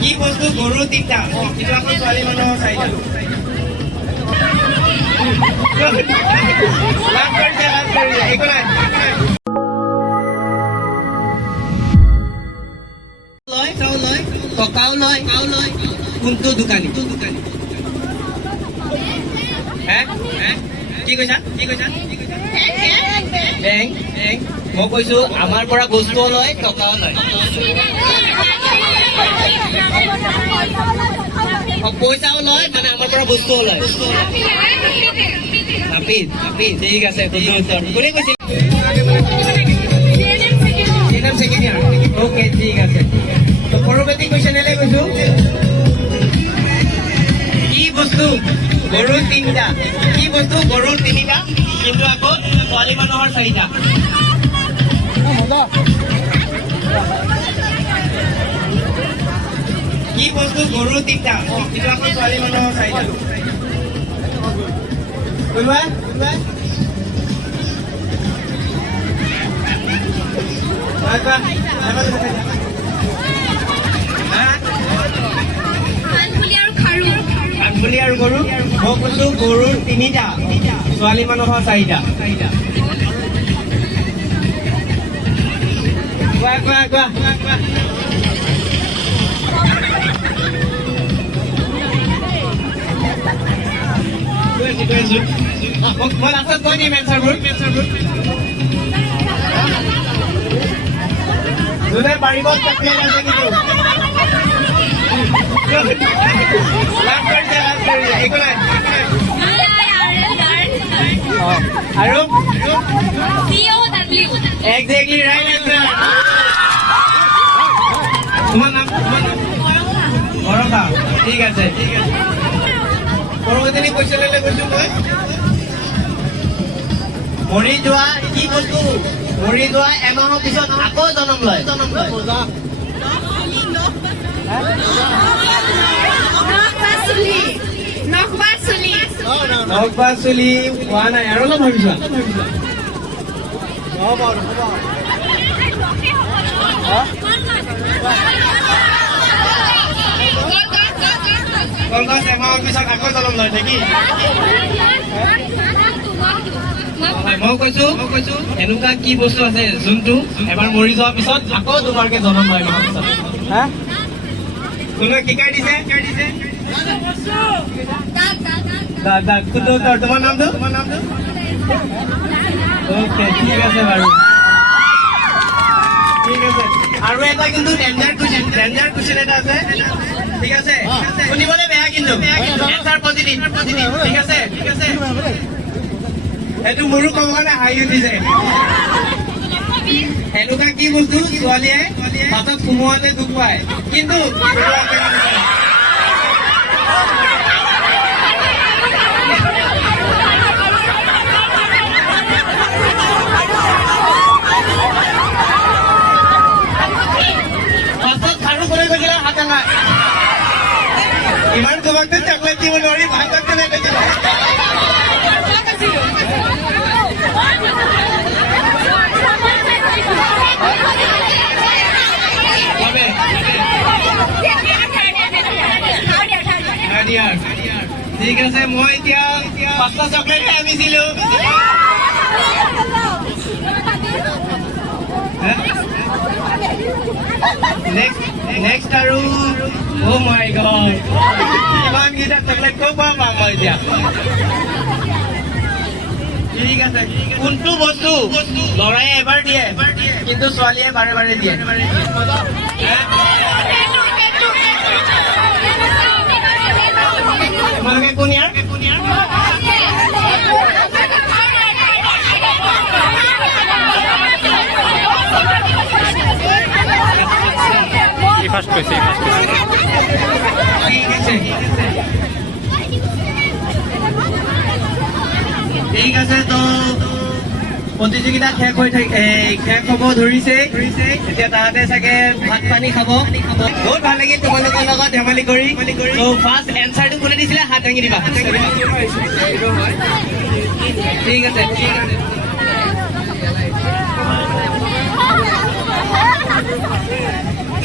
কি বস্তু গৰু তিনিটা কিন্তু আকৌ ছোৱালী মানুহৰ চাৰিটা লাভ কৰিছে একো নাই লয় চাউ লয় টকাও লয় কোনটো দোকানী কি কৈছা বেংক মই কৈছো আমাৰ পৰা বস্তুও লয় টকাও লয় পইচাও লয় মানে আমাৰ পৰা বস্তুও লয় নাপিত ঠিক আছে কোনে কৈছিল ওকে ঠিক আছে তো পৰৱৰ্তী কুৱেশ্যনলৈ গৈছো কি বস্তু গৰুৰ তিনিটা কিন্তু আকৌ ছোৱালী মানুহৰ চাৰিটা কি বস্তু গৰু তিনিটা কিন্তু আকৌ ছোৱালী মানুহৰ চাৰিটা কোনোবা কাণফুলি আৰু গৰু মই কৈছো গৰুৰ তিনিটা ছোৱালী মানুহৰ চাৰিটা কোৱা মই লাষ্টত কৈ দিম এনচাৰবোৰ যোনে পাৰিব চকলেট আছে কিন্তু লাভ কৰিছে একো নাই আৰু একজেক্টলি ৰাইট এনচাৰ তোমাৰ নাম বৰকা ঠিক আছে পৰৱৰ্তী কুৱেশ্যনলৈ গৈছো মই মৰি যোৱা কি বস্তু মৰি যোৱা এমাহৰ পিছত আকৌ জন্ম লয় নখ বা চুলি হোৱা নাই আৰু অলপ ভাবিছা কলগছ এমাহৰ পিছত আকৌ জন্ম লয় নেকি মই কৈছো এনেকুৱা কি বস্তু আছে যোনটো এবাৰ মৰি যোৱাৰ পিছত আকৌ দুবাৰকে জন্ম লয় কোনোবাই শিকাই দিছে তোমাৰ নামটো অ'কে ঠিক আছে বাৰু ঠিক আছে আৰু এটা কিন্তু ডেঞ্জাৰ কুৱেশ্যন এটা আছে ঠিক আছে শুনিবলৈ বেয়া কিন্তু এনচাৰ পজিটিভ ঠিক আছে এইটো মোৰো ক'ব কাৰণে হাঁহি উঠিছে এনেকুৱা কি বস্তু ছোৱালীয়ে হাতত সোমোৱাতে দুখ পায় কিন্তু হাতত খাৰু কৰি গৈছিলে হাতে নাই ইমান তোমাকতো চকলেট দিব নোৱাৰি ভাগত কেনে কৈছিলে ঠিক আছে মই এতিয়া 5টা চকলেট খাই আনিছিলো নেক্সট আৰু অ মাই গড ইমানকেইটা চকলেট ক'ৰ পৰা পাম মই এতিয়া ঠিক আছে কোনটো বস্তু ল'ৰায়ে এবাৰ দিয়ে কিন্তু ছোৱালীয়ে বাৰে বাৰে দিয়ে তোমালোকে কোন ইয়াৰ ফাৰ্স্ট পেয়েছে ঠিক আছে তো প্ৰতিযোগিতা শেষ হ'ব ধৰিছে এতিয়া তাহাঁতে চাগে ভাত পানী খাব বহুত ভাল লাগিল তোমালোকৰ লগত ধেমালি কৰি ফাৰ্ষ্ট এনচাৰটো কোনে দিছিলে হাত দাঙি দিবা ঠিক আছে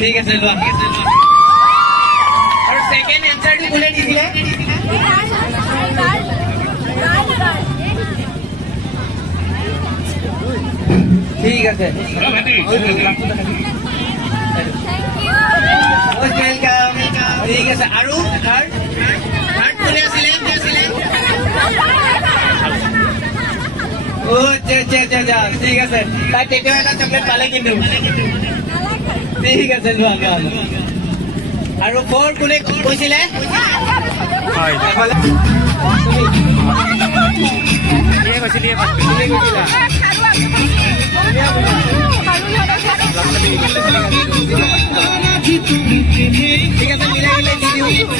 ঠিক আছে লোৱা আছে ৱেলকাম ঠিক আছে আৰু থাৰ্ড কোনে আছিলে ঠিক আছে তাই তেতিয়াও এটা চকলেট পালে কিন্তু ঠিক আছে লোৱা গান আৰু ফ'ৰ কোনে কৈছিলে ঠিক আছে মিলাই দি দিওঁ